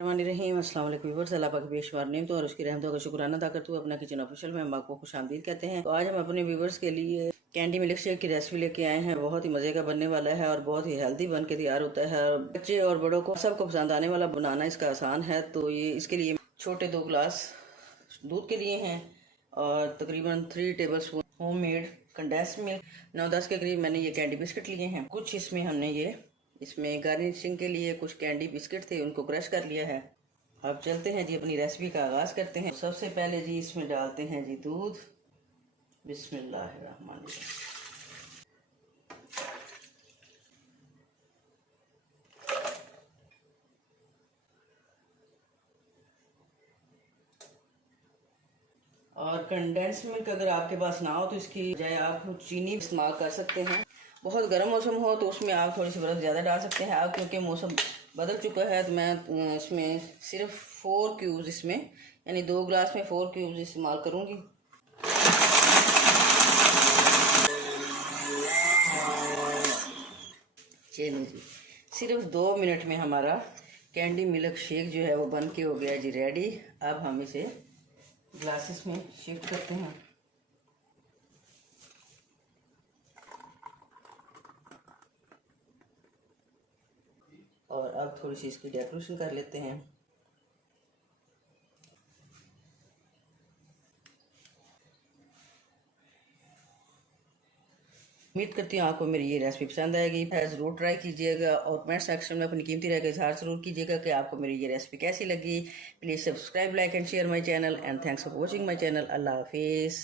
रहीम अस्सलाम वालेकुम व्यूअर्स, अल्लाह पाक की बेशुमार नेमतों और उसकी रहमतों का शुक्राना अदा करते हुए अपना किचन ऑफिशियल में हम आपको खुशामदीद कहते हैं। तो आज हम अपने व्यूअर्स के लिए कैंडी मिल्क शेक की रेसिपी लेके आए हैं। बहुत ही मज़े का बनने वाला है और बहुत ही हेल्दी बन के तैयार होता है। बच्चे और बड़ों को सबको पसंद आने वाला, बनाना इसका आसान है। तो ये इसके लिए छोटे 2 गिलास दूध के लिए हैं और तकरीबन 3 table spoon homemade condensed milk, 9-10 के करीब मैंने ये कैंडी बिस्किट लिए हैं। कुछ इसमें गार्निशिंग के लिए कुछ कैंडी बिस्किट थे, उनको क्रश कर लिया है। अब चलते हैं जी, अपनी रेसिपी का आगाज़ करते हैं। सबसे पहले जी इसमें डालते हैं जी दूध। बिस्मिल्लाहिर्रहमानिर्रहीम। और कंडेंस मिल्क अगर आपके पास ना हो तो इसकी बजाय आप चीनी इस्तेमाल कर सकते हैं। बहुत गर्म मौसम हो तो उसमें आप थोड़ी सी बर्फ़ ज़्यादा डाल सकते हैं। अब क्योंकि मौसम बदल चुका है तो मैं इसमें सिर्फ 4 क्यूब्स, इसमें यानी 2 गिलास में 4 क्यूब्स इस्तेमाल करूँगी। चलिए जी, सिर्फ 2 मिनट में हमारा कैंडी मिल्क शेक जो है वो बन के हो गया जी रेडी। अब हम इसे ग्लासेस में शिफ्ट करते हैं। और अब थोड़ी सी इसकी डेकोरेशन कर लेते हैं। उम्मीद करती हूँ आपको मेरी ये रेसिपी पसंद आएगी। फिर ज़रूर ट्राई कीजिएगा और कमेंट सेक्शन में अपनी कीमती राय का इजहार ज़रूर कीजिएगा कि आपको मेरी ये रेसिपी कैसी लगी। Please subscribe, like and share my channel and thanks for watching my channel. अल्लाह हाफिज़।